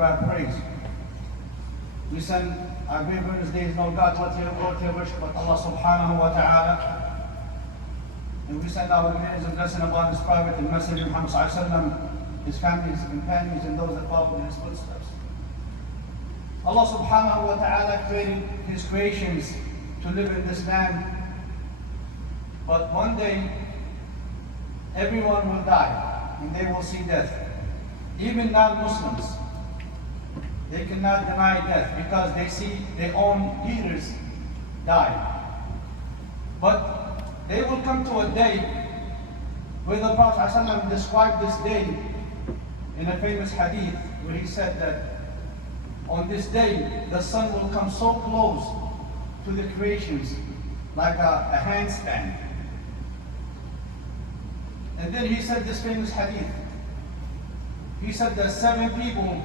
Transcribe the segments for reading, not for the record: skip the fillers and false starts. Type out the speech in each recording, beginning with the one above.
deserve our praise. We send our great witness days, no God, whatever worship but Allah subhanahu wa ta'ala. And we send our prayers and blessing upon His Prophet and Messenger Muhammad sallallahu alaihi wasallam, his family, his companions, and those that follow in his footsteps. Allah subhanahu wa ta'ala created His creations to live in this land. But one day, everyone will die and they will see death. Even non-Muslims, they cannot deny death because they see their own leaders die. But they will come to a day where the Prophet ﷺ described this day in a famous hadith where he said that on this day the sun will come so close to the creations like a handspan. And then he said this famous hadith. He said that 7 people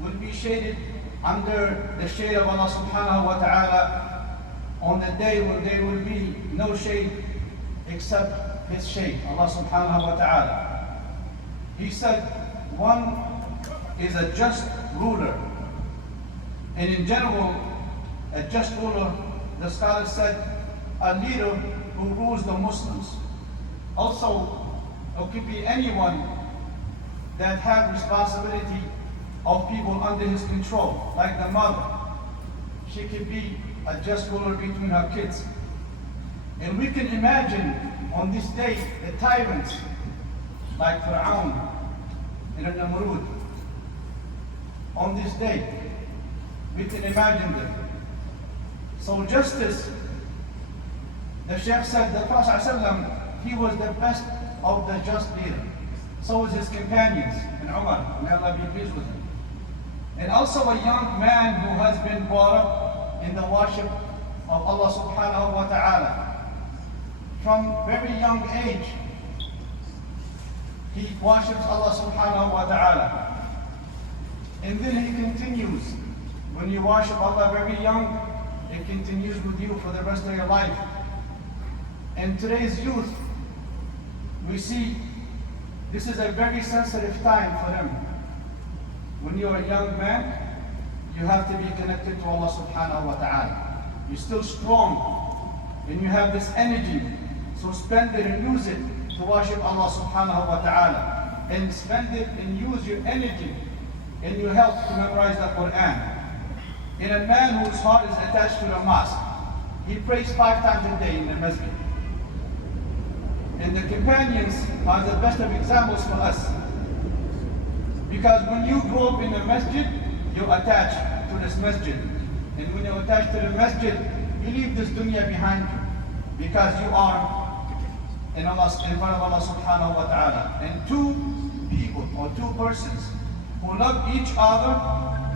will be shaded under the shade of Allah subhanahu wa ta'ala on the day when there will be no shade except His shade, Allah subhanahu wa ta'ala. He said one is a just ruler. And in general, a just ruler, the scholar said, a leader who rules the Muslims. Also, it could be anyone that have responsibility of people under his control, like the mother. She could be a just ruler between her kids. And we can imagine on this day the tyrants like Fir'aun and Namrud. On this day, we can imagine them. So justice, the Shaykh said, the Prophet ﷺ, he was the best of the just leader. So was his companions, and Umar, may Allah be pleased with him. And also a young man who has been brought up in the worship of Allah subhanahu wa ta'ala. From very young age, he worships Allah subhanahu wa ta'ala. And then he continues. When you worship Allah very young, it continues with you for the rest of your life. And today's youth, we see this is a very sensitive time for them. When you're a young man, you have to be connected to Allah subhanahu wa ta'ala. You're still strong and you have this energy. So spend it and use it to worship Allah subhanahu wa ta'ala. And spend it and use your energy and your health to memorize the Quran. And a man whose heart is attached to the mosque, he prays 5 times a day in the masjid. And the companions are the best of examples for us. Because when you grow up in the masjid, you're attached to this masjid. And when you're attached to the masjid, you leave this dunya behind you. Because you are in front of Allah subhanahu wa ta'ala. And 2 people or 2 persons who love each other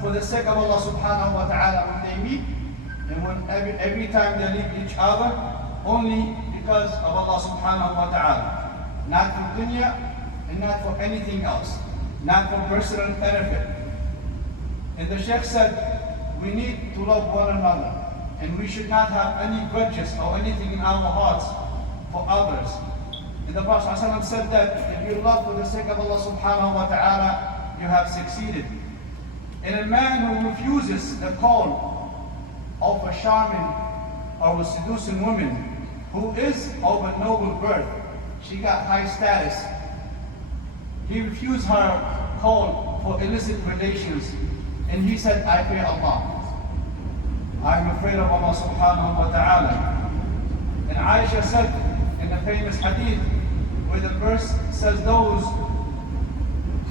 for the sake of Allah subhanahu wa ta'ala when they meet, and when every time they leave each other, only because of Allah subhanahu wa ta'ala. Not for dunya and not for anything else. Not for personal benefit. And the Shaykh said, we need to love one another. And we should not have any grudges or anything in our hearts for others. And the Prophet ﷺ said that if you love for the sake of Allah subhanahu wa ta'ala, you have succeeded. And a man who refuses the call of a charming or a seducing woman who is of a noble birth, she got high status, he refused her call for illicit relations, and he said, I fear Allah. I'm afraid of Allah subhanahu wa ta'ala. And Aisha said in the famous hadith where the verse says those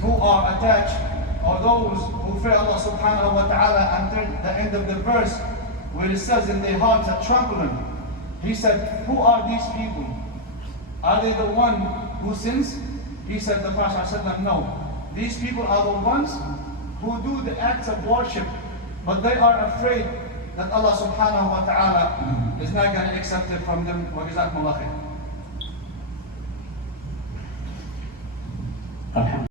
who are attached or those who fear Allah subhanahu wa ta'ala until the end of the verse where it says in their hearts are trembling. He said, who are these people? Are they the one who sins? He said, the Prophet ﷺ, no. These people are the ones who do the acts of worship, but they are afraid that Allah subhanahu wa ta'ala is not going to accept it from them. Wa jazakumullah khair.